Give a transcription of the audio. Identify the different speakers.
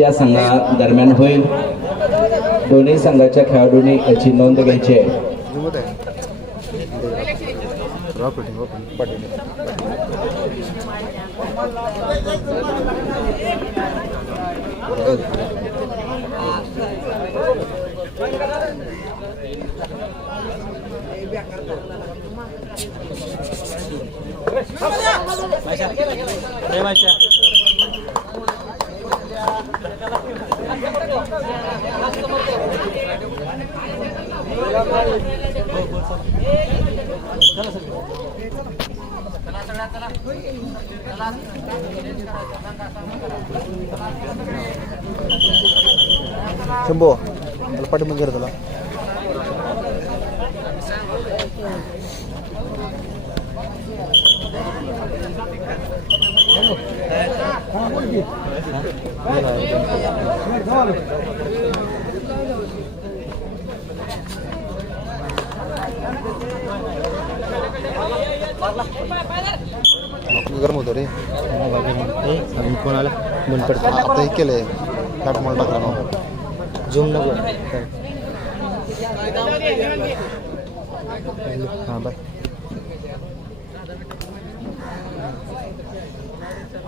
Speaker 1: या संघा दरम्यान होईल. दोन्ही संघाच्या खेळाडूंनी याची नोंद घ्यायची आहे.
Speaker 2: रिमोट शंभो त्याला पाठीमध्ये घे रे त्याला. गरम होतो रे
Speaker 3: कोणाला बंद पडतं
Speaker 2: आता हे केलंय फॅट मॉल टाकला ना
Speaker 3: झूम नको हां बाय.